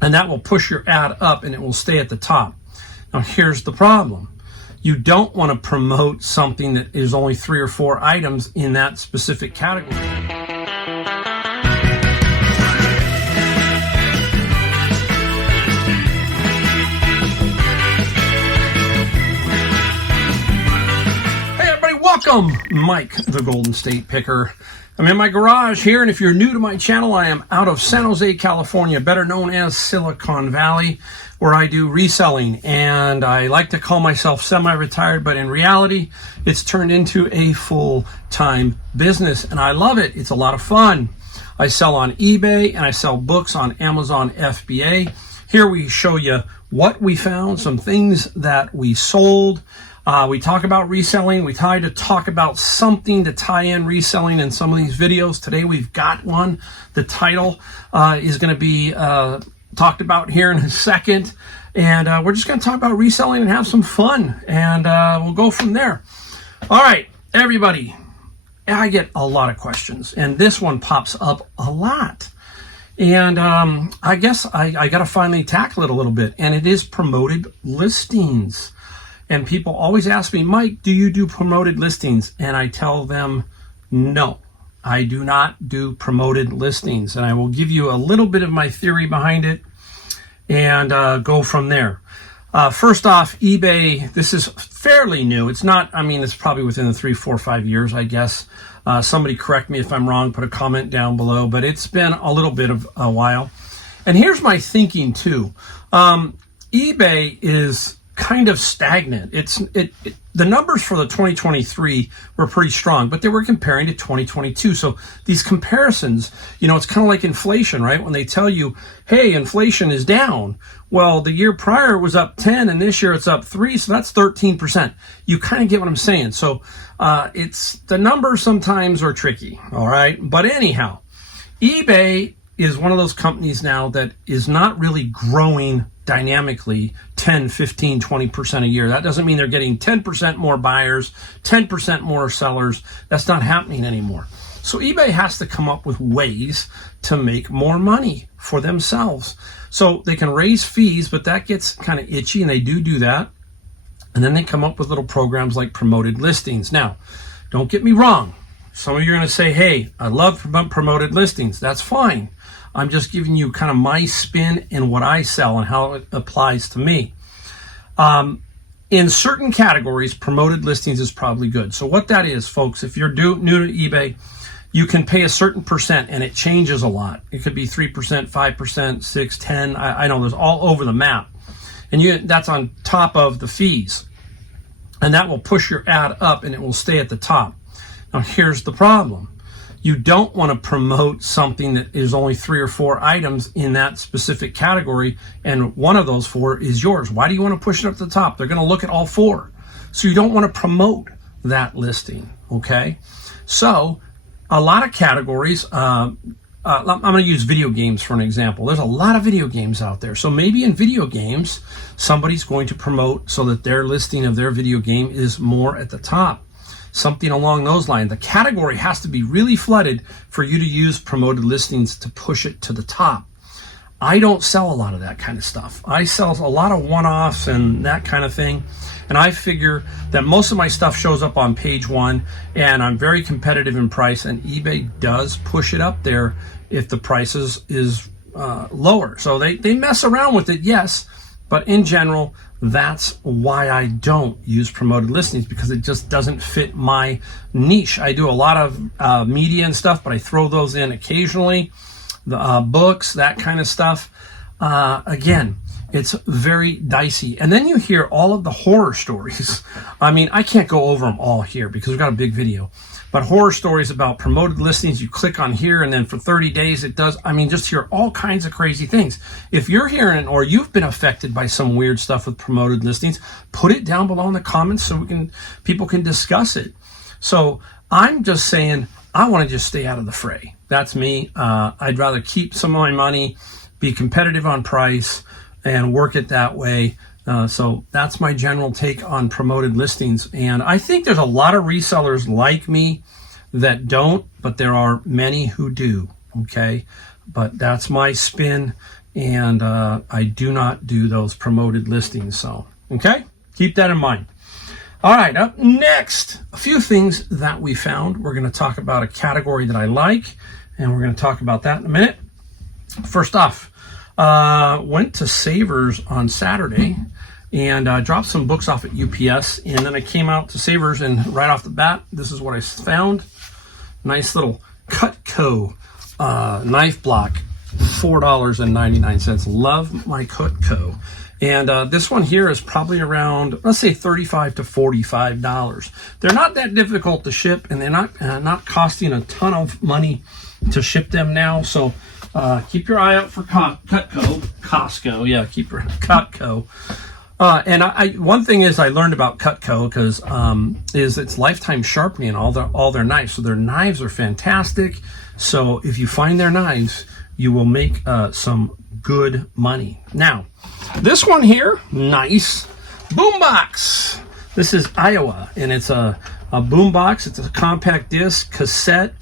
and that will push your ad up and it will stay at the top. Now here's the problem. You don't want to promote something that is only 3 or 4 items in that specific category. Hey everybody, welcome. Mike, the Golden State Picker. I'm in my garage here, and if you're new to my channel, I am out of San Jose, California, better known as Silicon Valley, where I do reselling. And I like to call myself semi-retired, but in reality, it's turned into a full-time business, and I love it. It's a lot of fun. I sell on eBay, and I sell books on Amazon FBA. Here we show you what we found, some things that we sold. We talk about reselling. We try to talk about something to tie in reselling in some of these videos. Today we've got one. The title is going to be talked about here in a second. And we're just going to talk about reselling and have some fun. And we'll go from there. All right, everybody. I get a lot of questions. And this one pops up a lot. And I guess I got to finally tackle it a little bit. And it is promoted listings. And people always ask me, Mike, do you do promoted listings? And I tell them, no, I do not do promoted listings. And I will give you a little bit of my theory behind it and go from there. First off, eBay, this is fairly new. It's not, I mean, it's probably within the 3, 4, 5 years, I guess. Somebody correct me if I'm wrong, put a comment down below, but it's been a little bit of a while. And here's my thinking too. eBay is kind of stagnant. The numbers for the 2023 were pretty strong, but they were comparing to 2022. So these comparisons, it's kind of like inflation, right? When they tell you, hey, inflation is down. Well, the year prior it was up 10 and this year it's up 3. So that's 13%. You kind of get what I'm saying. So the numbers sometimes are tricky. All right. But anyhow, eBay is one of those companies now that is not really growing dynamically 10, 15, 20% a year. That doesn't mean they're getting 10% more buyers, 10% more sellers. That's not happening anymore. So eBay has to come up with ways to make more money for themselves. So they can raise fees, but that gets kind of itchy, and they do that. And then they come up with little programs like promoted listings. Now, don't get me wrong. Some of you are going to say, hey, I love promoted listings. That's fine. I'm just giving you kind of my spin and what I sell and how it applies to me. In certain categories, promoted listings is probably good. So what that is, folks, if you're new to eBay, you can pay a certain percent, and it changes a lot. It could be 3%, 5%, 6, 10. I know there's all over the map. And that's on top of the fees. And that will push your ad up, and it will stay at the top. Now, here's the problem. You don't want to promote something that is only 3 or 4 items in that specific category, and one of those 4 is yours. Why do you want to push it up to the top? They're going to look at all 4. So you don't want to promote that listing, okay? So a lot of categories, I'm going to use video games for an example. There's a lot of video games out there. So maybe in video games, somebody's going to promote so that their listing of their video game is more at the top. Something along those lines. The category has to be really flooded for you to use promoted listings to push it to the top. I don't sell a lot of that kind of stuff. I sell a lot of one-offs and that kind of thing. And I figure that most of my stuff shows up on page 1, and I'm very competitive in price, and eBay does push it up there if the price is lower. So they mess around with it, yes, but in general, that's why I don't use promoted listings, because it just doesn't fit my niche. I do a lot of media and stuff, but I throw those in occasionally. The books, that kind of stuff. Again, it's very dicey. And then you hear all of the horror stories. I mean, I can't go over them all here because we've got a big video. But horror stories about promoted listings, you click on here and then for 30 days it does. I mean, just hear all kinds of crazy things. If you're hearing or you've been affected by some weird stuff with promoted listings, put it down below in the comments so people can discuss it. So I'm just saying, I want to just stay out of the fray. That's me. I'd rather keep some of my money, be competitive on price, and work it that way. So that's my general take on promoted listings. And I think there's a lot of resellers like me that don't, but there are many who do, okay? But that's my spin, and I do not do those promoted listings. So, okay, keep that in mind. All right, up next, a few things that we found. We're going to talk about a category that I like, and we're going to talk about that in a minute. First off, went to Savers on Saturday and dropped some books off at UPS, and then I came out to Savers, and right off the bat, this is what I found. Nice little Cutco knife block, $4.99. Love my Cutco. And this one here is probably around, let's say, $35 to $45. They're not that difficult to ship, and they're not costing a ton of money to ship them now. So keep your eye out for Costco. Yeah, keep your Cutco. And one thing is I learned about Cutco because is it's lifetime sharpening all their knives. So their knives are fantastic. So if you find their knives, you will make some good money. Now, this one here, nice boombox. This is Iowa, and it's a boombox. It's a compact disc, cassette,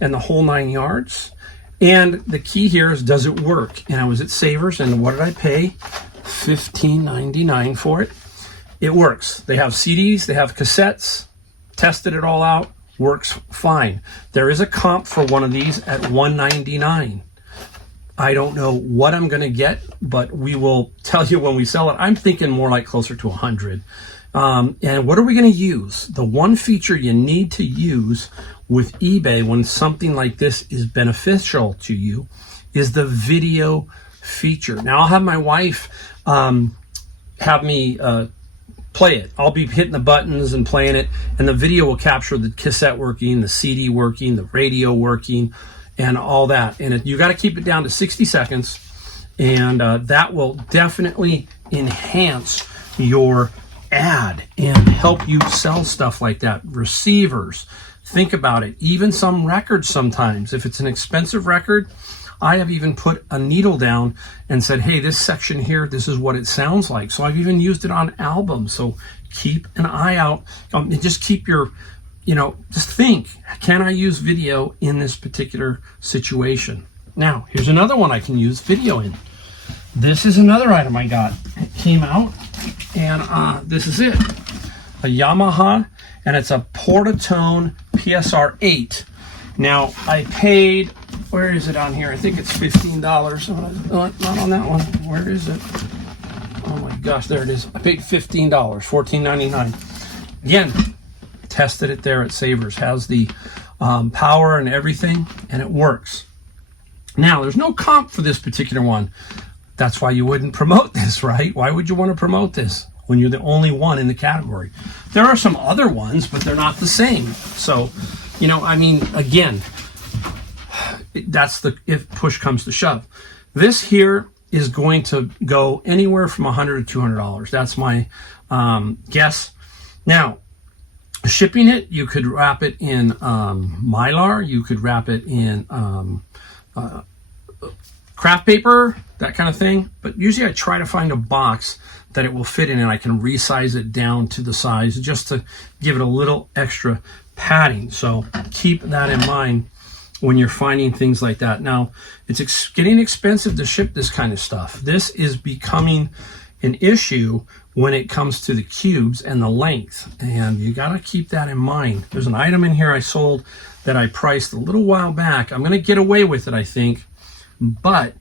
and the whole 9 yards. And the key here is, does it work? And I was at Savers, and what did I pay? $15.99 for it. It works. They have CDs, they have cassettes, tested it all out, works fine. There is a comp for one of these at $199. I don't know what I'm going to get, but we will tell you when we sell it. I'm thinking more like closer to $100. And what are we going to use? The one feature you need to use with eBay when something like this is beneficial to you is the video feature. Now, I'll have my wife have me play it. I'll be hitting the buttons and playing it, and the video will capture the cassette working, the CD working, the radio working, and all that. And you got to keep it down to 60 seconds, and that will definitely enhance your ad and help you sell stuff like that. Receivers, think about it. Even some records sometimes, if it's an expensive record, I have even put a needle down and said, hey, this section here, this is what it sounds like. So I've even used it on albums. So keep an eye out and just keep your, just think, can I use video in this particular situation? Now, here's another one I can use video in. This is another item I got. It came out, and this is it. A Yamaha, and it's a Portatone PSR 8. Now, I paid, where is it on here? I think it's $15. Not on that one. Where is it? Oh my gosh, there it is. I paid $15, $14.99. Again, tested it there at Savers. Has the power and everything, and it works. Now, there's no comp for this particular one. That's why you wouldn't promote this, right? Why would you want to promote this when you're the only one in the category? There are some other ones, but they're not the same. So, again, that's if push comes to shove. This here is going to go anywhere from $100 to $200. That's my guess. Now, shipping it, you could wrap it in Mylar. You could wrap it in craft paper, that kind of thing. But usually I try to find a box that it will fit in, and I can resize it down to the size just to give it a little extra padding. So keep that in mind when you're finding things like that. Now, it's getting expensive to ship this kind of stuff. This is becoming an issue when it comes to the cubes and the length, and you got to keep that in mind. There's an item in here I sold that I priced a little while back. I'm going to get away with it, I think, but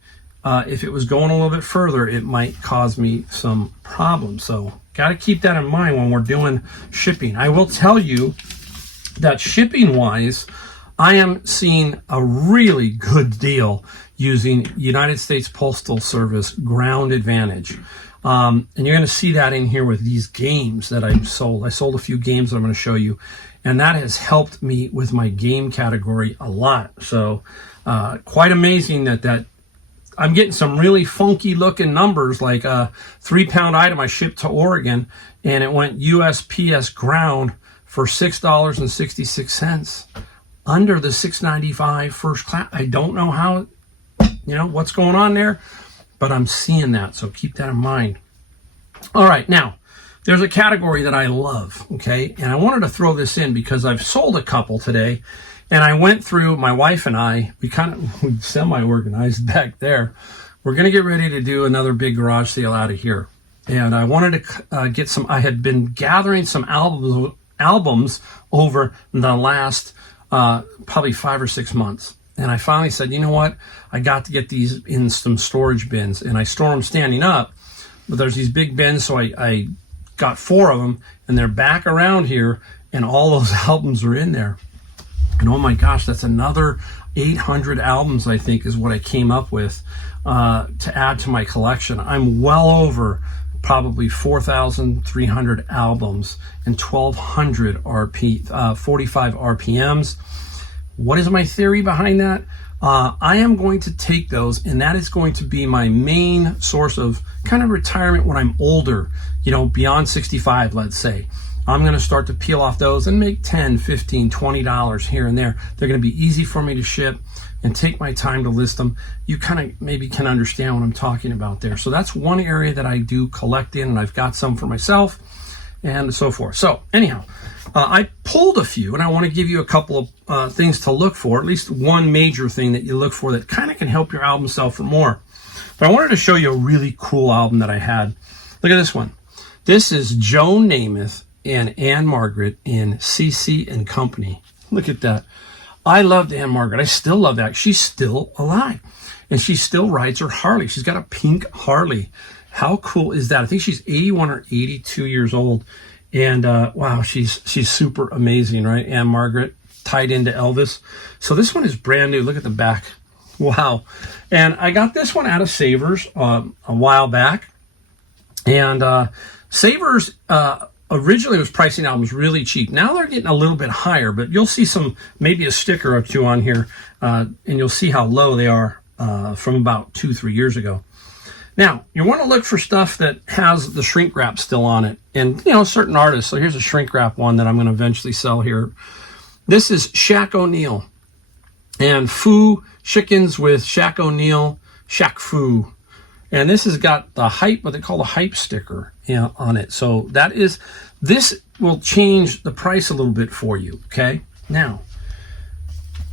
if it was going a little bit further, it might cause me some problems. So got to keep that in mind when we're doing shipping. I will tell you that shipping wise, I am seeing a really good deal using United States Postal Service Ground Advantage. And you're going to see that in here with these games that I sold. I sold a few games that I'm going to show you, and that has helped me with my game category a lot. So quite amazing that I'm getting some really funky looking numbers, like a 3-pound item I shipped to Oregon, and it went USPS ground for $6.66 under the $6.95 first class. I don't know how, what's going on there, but I'm seeing that. So keep that in mind. All right. Now, there's a category that I love. Okay. And I wanted to throw this in because I've sold a couple today, and I went through, my wife and I, we semi-organized back there. we're going to get ready to do another big garage sale out of here. And I wanted to get some, I had been gathering some albums over the last probably 5 or 6 months. And I finally said, you know what? I got to get these in some storage bins. And I store them standing up, but there's these big bins, so I got 4 of them, and they're back around here, and all those albums are in there. And oh my gosh, that's another 800 albums, I think, is what I came up with to add to my collection. I'm well over probably 4,300 albums and 1,200 45 RPMs. What is my theory behind that? I am going to take those, and that is going to be my main source of kind of retirement when I'm older, you know, beyond 65, let's say. I'm going to start to peel off those and make $10, $15, $20 here and there. They're going to be easy for me to ship and take my time to list them. You kind of maybe can understand what I'm talking about there. So that's one area that I do collect in, and I've got some for myself and so forth. So anyhow, I pulled a few, and I want to give you a couple of things to look for, at least one major thing that you look for that kind of can help your album sell for more. But I wanted to show you a really cool album that I had. Look at this one. This is Joe Namath and Anne Margaret in CC and Company. Look at that. I loved Anne Margaret. I still love that. She's still alive, and she still rides her Harley. She's got a pink Harley. How cool is that? I think she's 81 or 82 years old. And wow, she's super amazing, right? Anne Margaret, tied into Elvis. So this one is brand new. Look at the back. Wow. And I got this one out of Savers a while back. And Savers originally was pricing albums really cheap. Now they're getting a little bit higher, but you'll see some, maybe a sticker or two on here, and you'll see how low they are from about 2-3 years ago. Now, you want to look for stuff that has the shrink wrap still on it. And, you know, certain artists. So here's a shrink wrap one that I'm going to eventually sell here. This is Shaq O'Neal. And Foo Chickens with Shaq O'Neal, Shaq Fu. And this has got the hype, what they call the hype sticker, you know, on it. So that is, this will change the price a little bit for you, okay? Now,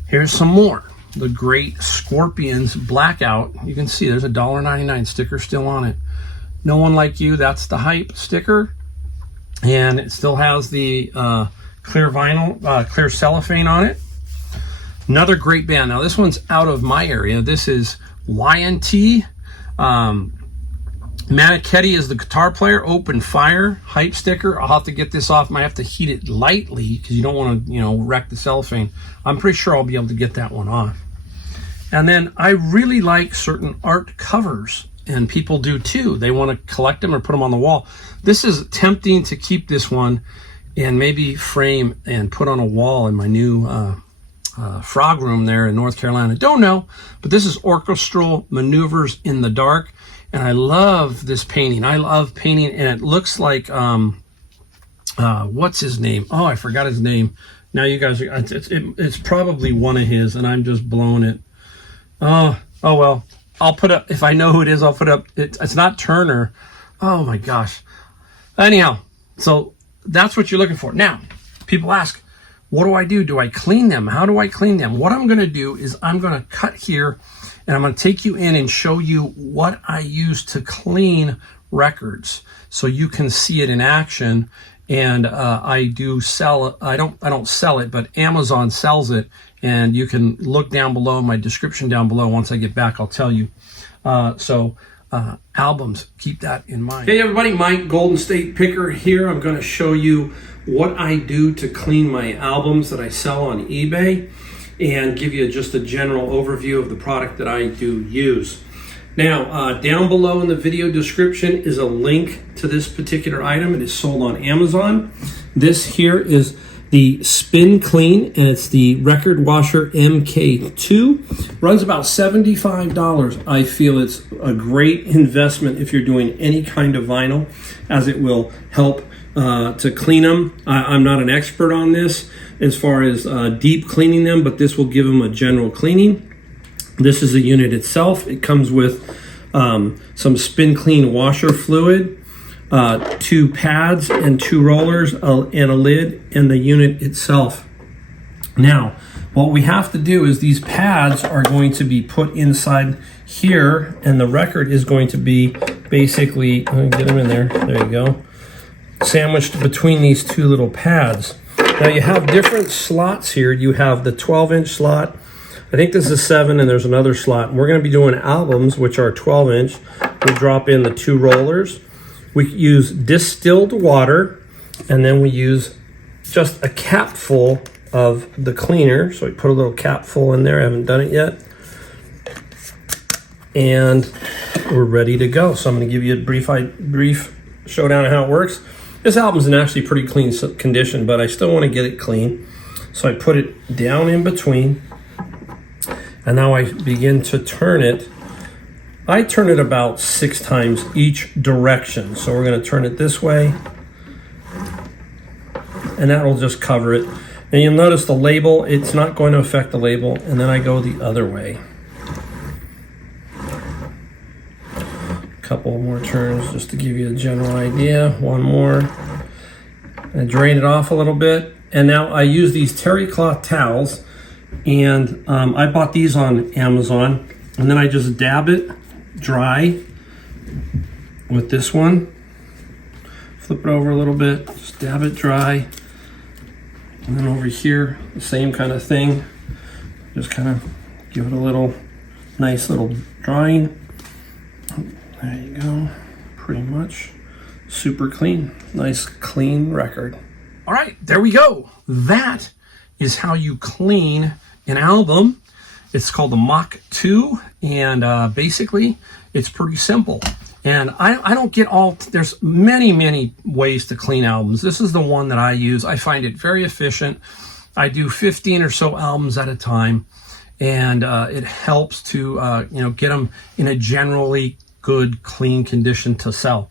here's some more. The Great Scorpions Blackout. You can see there's a $1.99 sticker still on it. No One Like You, that's the hype sticker. And it still has the clear vinyl, clear cellophane on it. Another great band. Now this one's out of my area. This is Y&T. Manichetti is the guitar player. Open Fire, hype sticker. I'll have to get this off. Might have to heat it lightly because you don't want to, you know, wreck the cellophane. I'm pretty sure I'll be able to get that one off. And then I really like certain art covers, and people do too. They want to collect them or put them on the wall. This is tempting to keep this one and maybe frame and put on a wall in my new frog room there in North Carolina. Don't know, but this is Orchestral Maneuvers in the Dark. And I love this painting. I love painting, and it looks like, what's his name? Oh, I forgot his name. Now you guys, it's probably one of his, and I'm just blowing it. Oh well. I'll put up, if I know who it is, I'll put up, it's not Turner. Oh my gosh. Anyhow, so that's what you're looking for. Now, people ask, what do I do? Do I clean them? How do I clean them? What I'm going to do is I'm going to cut here, and I'm going to take you in and show you what I use to clean records so you can see it in action. And I do sell it. I don't sell it, but Amazon sells it, and you can look down below, my description down below. Once I get back, I'll tell you. Albums, keep that in mind. Hey everybody, Mike Golden State Picker here. I'm going to show you what I do to clean my albums that I sell on eBay, and give you just a general overview of the product that I do use. Now, down below in the video description is a link to this particular item. It is sold on Amazon. This here is the Spin Clean, and it's the Record Washer MK2. Runs about $75. I feel it's a great investment if you're doing any kind of vinyl, as it will help to clean them. I'm not an expert on this as far as deep cleaning them, but this will give them a general cleaning. This is the unit itself. It comes with some Spin Clean washer fluid, 2 pads and 2 rollers, and a lid, and the unit itself. Now, what we have to do is these pads are going to be put inside here, and the record is going to be basically, get them in there, there you go, sandwiched between these two little pads. Now you have different slots here. You have the 12-inch slot. I think this is 7, and there's another slot. We're going to be doing albums, which are 12-inch. We drop in the 2 rollers. We use distilled water, and then we use just a cap full of the cleaner. So we put a little cap full in there. I haven't done it yet. And we're ready to go. So I'm going to give you a brief showdown of how it works. This album's in actually pretty clean condition, but I still want to get it clean. So I put it down in between, and now I begin to turn it. I turn it about 6 times each direction. So we're going to turn it this way, and that will just cover it. And you'll notice the label, it's not going to affect the label. And then I go the other way. Couple more turns just to give you a general idea. One more. I drain it off a little bit, and now I use these terry cloth towels, and I bought these on Amazon, and then I just dab it dry with this one. Flip it over a little bit, just dab it dry, and then over here the same kind of thing. Just kind of give it a little nice little drying. There you go, pretty much super clean, nice clean record. All right, there we go. That is how you clean an album. It's called the Mach 2, and basically it's pretty simple. And I don't get all, there's many ways to clean albums. This is the one that I use. I find it very efficient. I do 15 or so albums at a time, and it helps to get them in a generally good, clean condition to sell.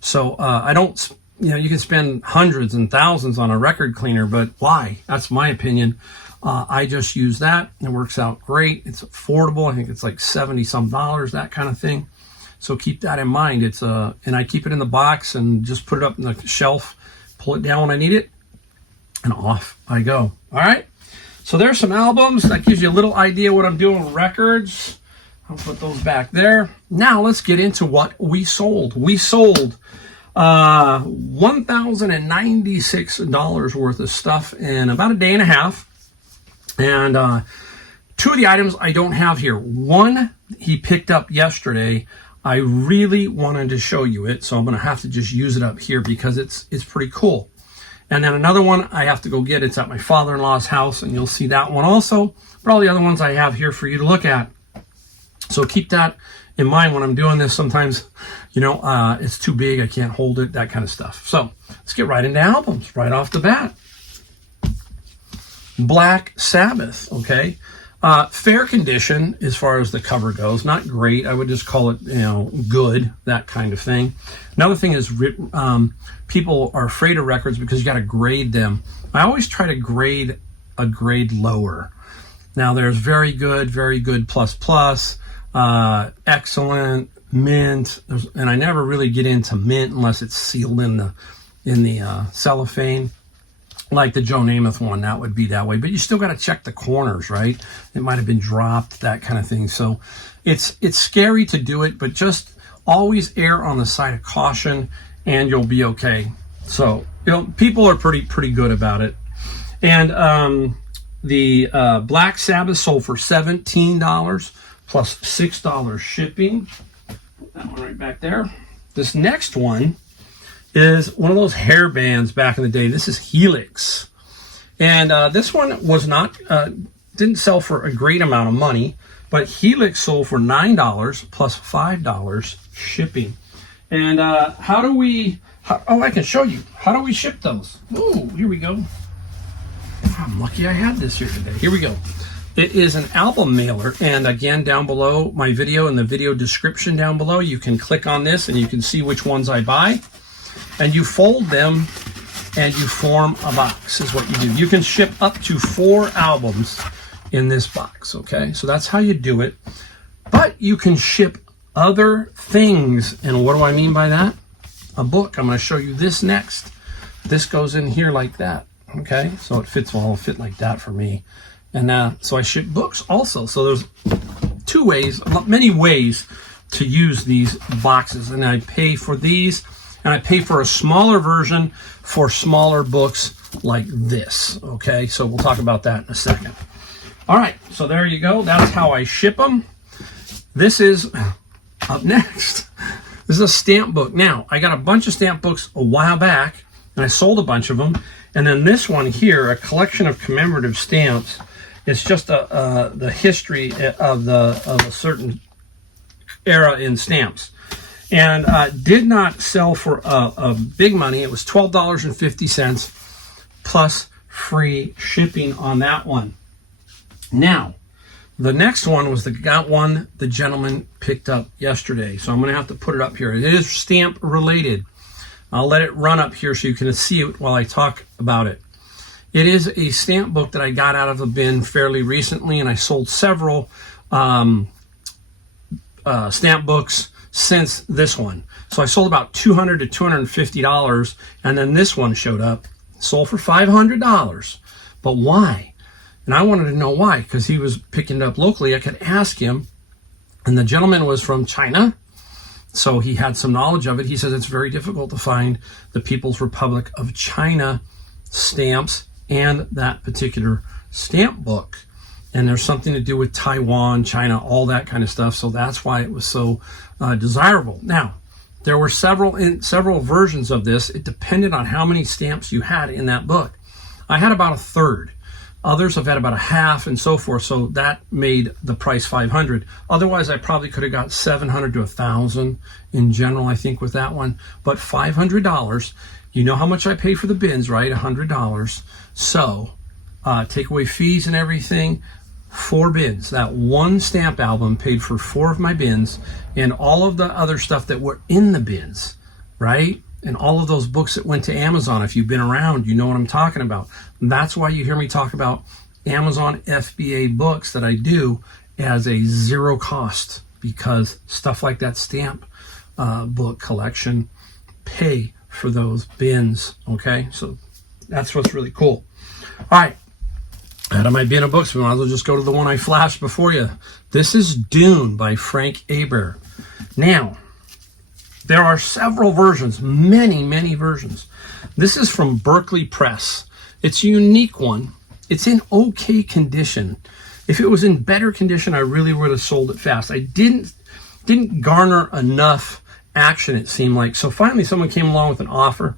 So I don't, you can spend hundreds and thousands on a record cleaner, but why? That's my opinion. I just use that. It works out great. It's affordable. I think it's like $70 some, that kind of thing. So keep that in mind. It's and I keep it in the box and just put it up in the shelf, pull it down when I need it, and off I go. All right. So there's some albums. That gives you a little idea what I'm doing with records. I'll put those back there. Now let's get into what we sold. We sold $1,096 worth of stuff in about a day and a half. And 2 of the items I don't have here. One he picked up yesterday. I really wanted to show you it, so I'm going to have to just use it up here because it's pretty cool. And then another one I have to go get. It's at my father-in-law's house, and you'll see that one also. But all the other ones I have here for you to look at. So keep that in mind when I'm doing this. Sometimes, it's too big. I can't hold it, that kind of stuff. So let's get right into albums right off the bat. Black Sabbath, okay? Fair condition as far as the cover goes. Not great. I would just call it, good, that kind of thing. Another thing is people are afraid of records because you got to grade them. I always try to grade a grade lower. Now there's very good, plus, excellent, mint, and I never really get into mint unless it's sealed in the cellophane. Like the Joe Namath one, that would be that way. But you still got to check the corners, right? It might have been dropped, that kind of thing. So it's scary to do it, but just always err on the side of caution, and you'll be okay. So people are pretty good about it. And the Black Sabbath sold for $17 plus $6 shipping. Put that one right back there. This next one is one of those hair bands back in the day. This is Helix. And this one was not, didn't sell for a great amount of money, but Helix sold for $9 plus $5 shipping. And I can show you. How do we ship those? Oh, here we go. I'm lucky I had this here today. Here we go. It is an album mailer, and again, down below my video, in the video description down below, you can click on this and you can see which ones I buy. And you fold them and you form a box is what you do. You can ship up to 4 albums in this box, okay? So that's how you do it. But you can ship other things. And what do I mean by that? A book. I'm going to show you this next. This goes in here like that, okay? So it fits, well, it'll fit like that for me. And so I ship books also. So there's many ways to use these boxes. And I pay for these, and I pay for a smaller version for smaller books like this. Okay, so we'll talk about that in a second. All right, so there you go. That's how I ship them. This is up next. This is a stamp book. Now, I got a bunch of stamp books a while back, and I sold a bunch of them. And then this one here, a collection of commemorative stamps. It's just the history of a certain era in stamps. And did not sell for a big money. It was $12.50 plus free shipping on that one. Now, the next one was the gentleman picked up yesterday. So I'm going to have to put it up here. It is stamp related. I'll let it run up here so you can see it while I talk about it. It is a stamp book that I got out of the bin fairly recently, and I sold several stamp books since this one. So I sold about $200 to $250, and then this one showed up, sold for $500. But why? And I wanted to know why, because he was picking it up locally. I could ask him, and the gentleman was from China, so he had some knowledge of it. He says it's very difficult to find the People's Republic of China stamps and that particular stamp book. And there's something to do with Taiwan, China, all that kind of stuff. So that's why it was so desirable. Now, there were several versions of this. It depended on how many stamps you had in that book. I had about a third. Others have had about a half and so forth. So that made the price $500. Otherwise, I probably could have got $700 to $1,000 in general, I think, with that one. But $500, you know how much I pay for the bins, right? $100. So take away fees and everything, 4 bins. That one stamp album paid for 4 of my bins and all of the other stuff that were in the bins, right? And all of those books that went to Amazon. If you've been around, you know what I'm talking about. And that's why you hear me talk about Amazon FBA books that I do as a zero cost, because stuff like that stamp book collection pay for those bins. Okay, so that's what's really cool. All right, out of my bin of books, we might as well just go to the one I flashed before you. This is Dune by Frank Herbert. Now, there are several versions, many versions. This is from Berkeley Press. It's a unique one. It's in okay condition. If it was in better condition, I really would have sold it fast. I didn't garner enough action, it seemed like. So finally someone came along with an offer,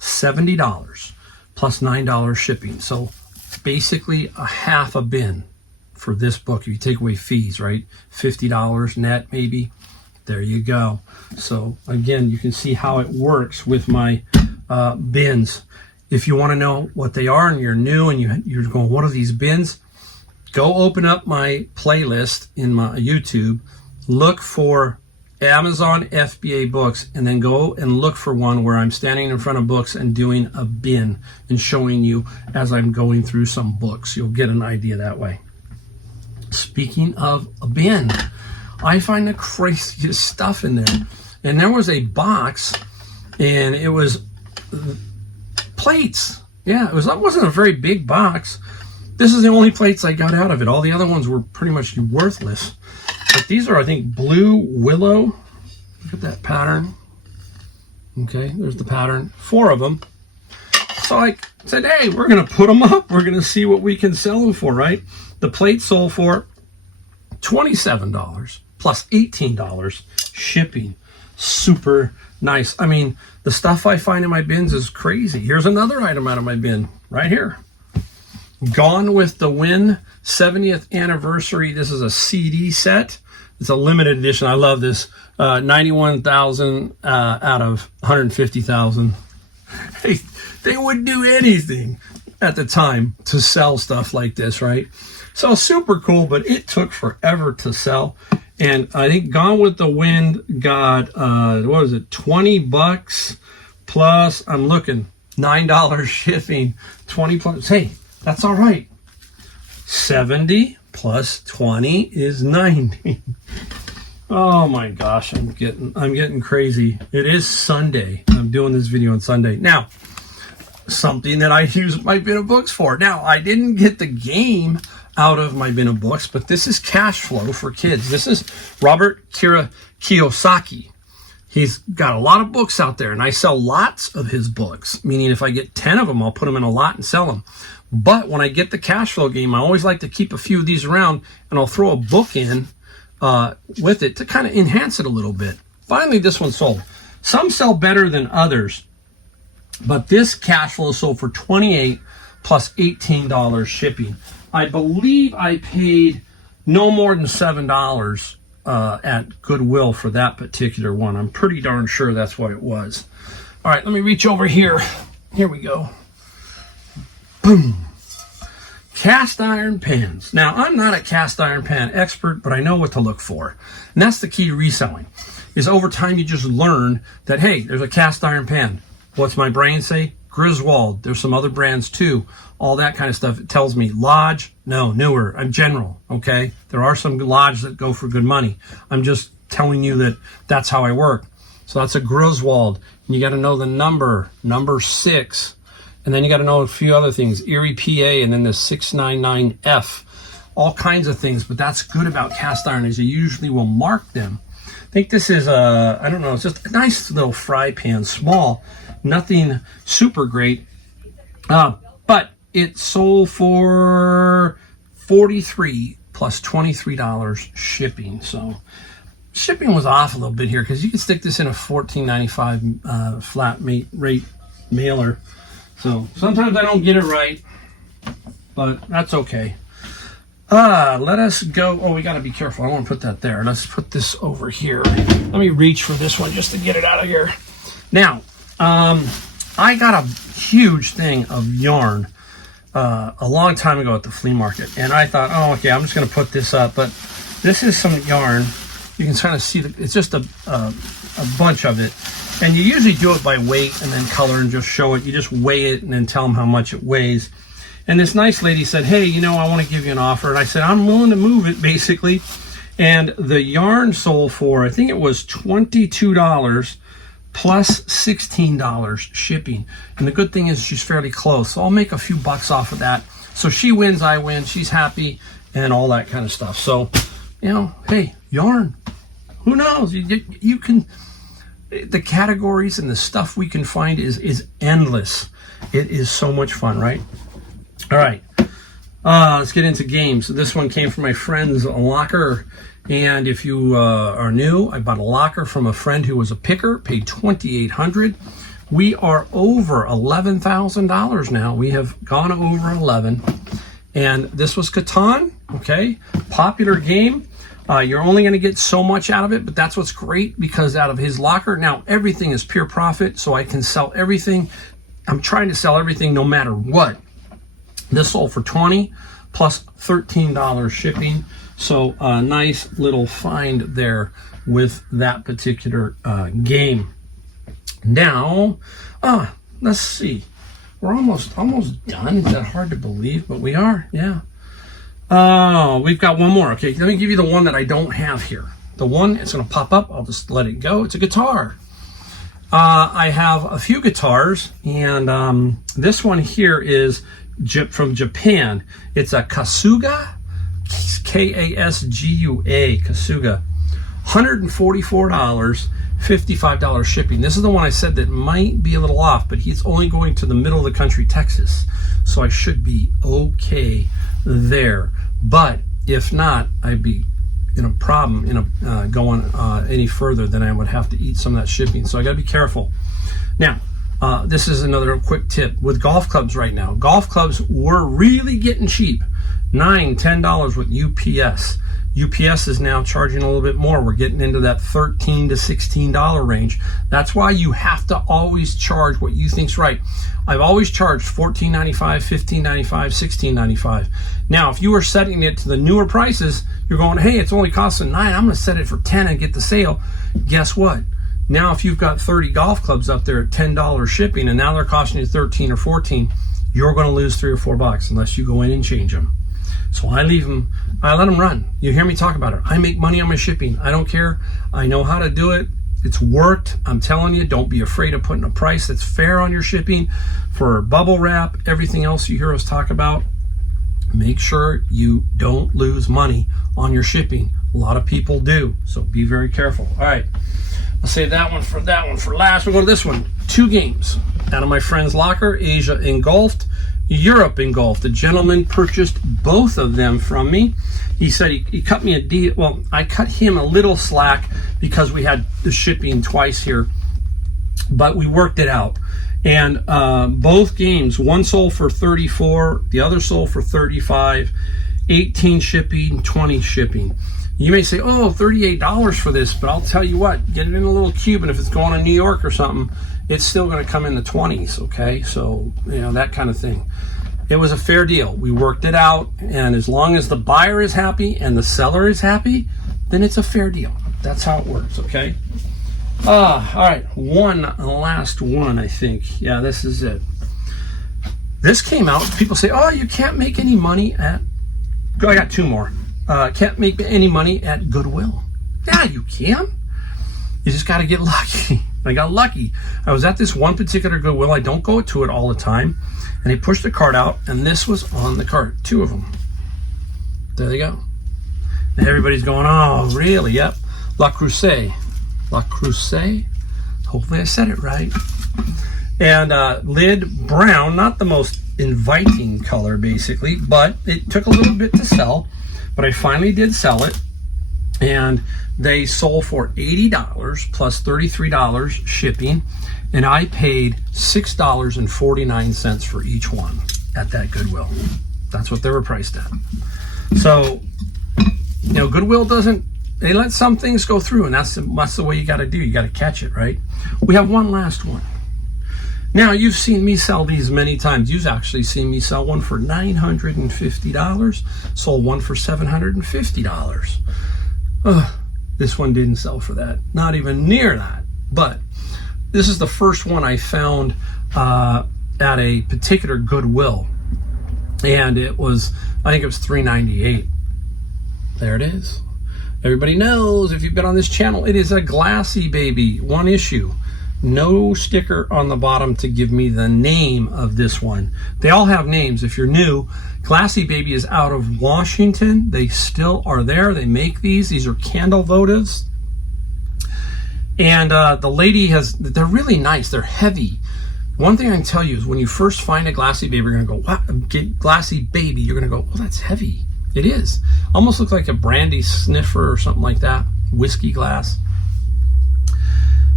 $70 plus $9 shipping. So basically a half a bin for this book. If you take away fees, right? $50 net maybe. There you go. So again, you can see how it works with my bins. If you want to know what they are and you're new and you're going, what are these bins? Go open up my playlist in my YouTube, look for Amazon FBA books, and then go and look for one where I'm standing in front of books and doing a bin and showing you as I'm going through some books. You'll get an idea that way. Speaking of a bin, I find the craziest stuff in there. And there was a box, and it was plates. Yeah, that wasn't a very big box. This is the only plates I got out of it. All the other ones were pretty much worthless. But these are, I think, blue willow. Look at that pattern. Okay, there's the pattern. 4 of them. So I said, hey, we're going to put them up. We're going to see what we can sell them for, right? The plate sold for $27 plus $18 shipping. Super nice. I mean, the stuff I find in my bins is crazy. Here's another item out of my bin right here. Gone with the Wind 70th anniversary. This is a CD set. It's a limited edition. I love this. 91,000 out of 150,000. They would do anything at the time to sell stuff like this, right? So super cool, but it took forever to sell. And I think Gone with the Wind got, what was it, $20 plus, I'm looking, $9 shipping, 20 plus, hey, that's all right. 70 plus 20 is 90. Oh my gosh, I'm getting crazy. It is Sunday. I'm doing this video on Sunday. Now, something that I use my bin of books for. Now, I didn't get the game out of my bin of books, but this is cash flow for kids. This is Robert Kiyosaki. He's got a lot of books out there, and I sell lots of his books, meaning if I get 10 of them, I'll put them in a lot and sell them. But when I get the cash flow game, I always like to keep a few of these around, and I'll throw a book in with it to kind of enhance it a little bit. Finally, this one sold. Some sell better than others, but this cash flow sold for $28 plus $18 shipping. I believe I paid no more than $7 at Goodwill for that particular one. I'm pretty darn sure that's what it was. All right, let me reach over here. Here we go. Boom. Cast iron pans. Now, I'm not a cast iron pan expert, but I know what to look for. And that's the key to reselling, is over time you just learn that, hey, there's a cast iron pan. What's my brain say? Griswold. There's some other brands too. All that kind of stuff. It tells me Lodge, no, newer. I'm general, okay? There are some Lodge that go for good money. I'm just telling you that that's how I work. So that's a Griswold. And you got to know the number 6. And then you got to know a few other things. Erie, PA, and then the 699F. All kinds of things. But that's good about cast iron is you usually will mark them. I think this is I don't know, it's just a nice little fry pan, small. Nothing super great. But it sold for $43 plus $23 shipping. So shipping was off a little bit here because you can stick this in a $14.95 flat rate mailer. So sometimes I don't get it right, but that's okay. Let us go. Oh, we got to be careful. I want to put that there. Let's put this over here. Let me reach for this one just to get it out of here. Now, I got a huge thing of yarn a long time ago at the flea market, and I thought, oh, okay, I'm just going to put this up. But this is some yarn. You can kind of see it's just a bunch of it, and you usually do it by weight and then color and just show it. You just weigh it and then tell them how much it weighs. And this nice lady said, hey, you know, I want to give you an offer. And I said, I'm willing to move it, basically. And the yarn sold for, I think it was $22 plus $16 shipping. And the good thing is she's fairly close. So I'll make a few bucks off of that. So she wins, I win, she's happy, and all that kind of stuff. So, you know, hey, yarn. Who knows? You can, the categories and the stuff we can find is endless. It is so much fun, right? All right, let's get into games. This one came from my friend's locker, and if you are new, I bought a locker from a friend who was a picker, paid $2,800. We are over $11,000 now. We have gone over 11, and this was Catan, okay? Popular game. You're only going to get so much out of it, but that's what's great because out of his locker, now everything is pure profit, so I can sell everything. I'm trying to sell everything no matter what. This sold for $20 plus $13 shipping. So a nice little find there with that particular game. Now, let's see. We're almost done. Is that hard to believe? But we are, yeah. We've got one more. Okay, let me give you the one that I don't have here. The one, it's going to pop up. I'll just let it go. It's a guitar. I have a few guitars, and this one here is from Japan. It's a Kasuga, K-A-S-G-U-A, Kasuga. $144, $55 shipping. This is the one I said that might be a little off, but he's only going to the middle of the country, Texas. So I should be okay there. But if not, I'd be in a problem going any further, then I would have to eat some of that shipping. So I got to be careful. Now, this is another quick tip with golf clubs right now. Golf clubs were really getting cheap, $9, $10 with UPS. UPS is now charging a little bit more. We're getting into that $13 to $16 range. That's why you have to always charge what you think's right. I've always charged $14.95, $15.95, $16.95. Now, if you are setting it to the newer prices, you're going, hey, it's only costing $9. I'm going to set it for $10 and get the sale. Guess what? Now, if you've got 30 golf clubs up there at $10 shipping, and now they're costing you 13 or 14, you're going to lose $3 or $4 unless you go in and change them. So I leave them, I let them run. You hear me talk about it. I make money on my shipping. I don't care. I know how to do it. It's worked. I'm telling you, don't be afraid of putting a price that's fair on your shipping for bubble wrap, everything else you hear us talk about. make sure you don't lose money on your shipping. A lot of people do, so be very careful. All right, I'll save that one for last. We'll go to this one. 2 games out of my friend's locker. Asia engulfed, Europe engulfed. The gentleman purchased both of them from me. He said he cut me a deal. Well, I cut him a little slack because we had the shipping twice here, but we worked it out. And both games, one sold for $34, the other sold for $35, 18 shipping, 20 shipping. You may say, oh, $38 for this, but I'll tell you what, get it in a little cube, and if it's going to New York or something, it's still going to come in the 20s, okay? So, you know, that kind of thing. It was a fair deal. We worked it out, and as long as the buyer is happy and the seller is happy, then it's a fair deal. That's how it works, okay? All right, one last one, I think. Yeah, this is it. This came out, people say, oh, you can't make any money at, I got 2 more. Can't make any money at Goodwill. Yeah, you can. You just got to get lucky. I got lucky. I was at this one particular Goodwill. I don't go to it all the time. And they pushed the cart out, and this was on the cart. 2 of them. There they go. And everybody's going, oh, really? Yep. La Crusade. La Crusade. Hopefully I said it right. And lid brown, not the most inviting color, basically, but it took a little bit to sell. But I finally did sell it, and they sold for $80 plus $33 shipping, and I paid $6.49 for each one at that Goodwill. That's what they were priced at. So, you know, Goodwill doesn't, they let some things go through, and that's the way you got to do. You got to catch it, right? We have one last one. Now, you've seen me sell these many times. You've actually seen me sell one for $950, sold one for $750. This one didn't sell for that, not even near that. But this is the first one I found at a particular Goodwill, and it was, I think it was $398. There it is. Everybody knows, if you've been on this channel, it is a Glassy Baby, 1 issue. No sticker on the bottom to give me the name of this one. They all have names. If you're new, Glassy Baby is out of Washington. They still are there. They make these. These are candle votives. And the lady they're really nice. They're heavy. One thing I can tell you is when you first find a Glassy Baby, you're going to go, what? Get Glassy Baby. You're going to go, oh, that's heavy. It is. Almost looks like a brandy sniffer or something like that. Whiskey glass.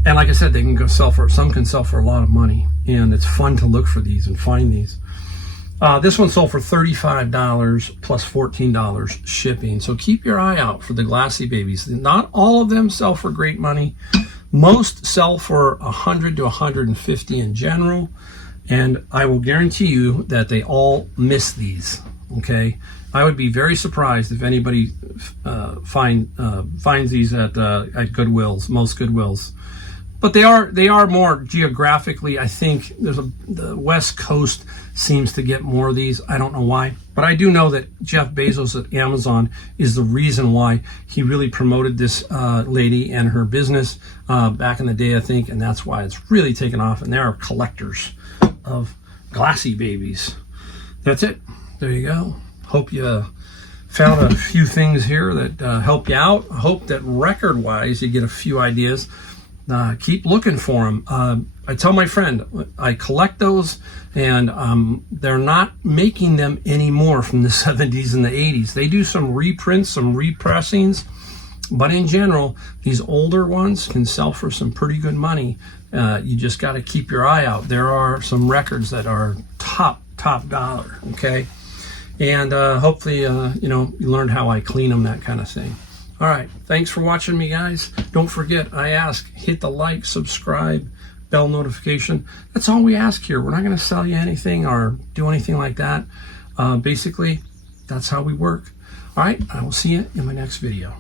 And like I said, they can go sell for, some can sell for a lot of money, and it's fun to look for these and find these. This one sold for $35 plus $14 shipping. So keep your eye out for the Glassy Babies. Not all of them sell for great money. Most sell for $100 to $150 in general, and I will guarantee you that they all miss these. Okay, I would be very surprised if anybody finds these at Goodwills, most Goodwills. But they are more geographically, I think the West Coast seems to get more of these. I don't know why, but I do know that Jeff Bezos at Amazon is the reason why he really promoted this lady and her business back in the day, I think, and that's why it's really taken off, and there are collectors of Glassy Babies. That's it. There you go. Hope you found a few things here that help you out. I hope that record-wise you get a few ideas. Keep looking for them. I tell my friend, I collect those, and they're not making them anymore from the 70s and the 80s. They do some reprints, some repressings, but in general, these older ones can sell for some pretty good money. You just got to keep your eye out. There are some records that are top dollar, okay? And hopefully, you learned how I clean them, that kind of thing. All right, thanks for watching me, guys. Don't forget, I ask, hit the like, subscribe, bell notification. That's all we ask here. We're not going to sell you anything or do anything like that. Basically, that's how we work. All right, I will see you in my next video.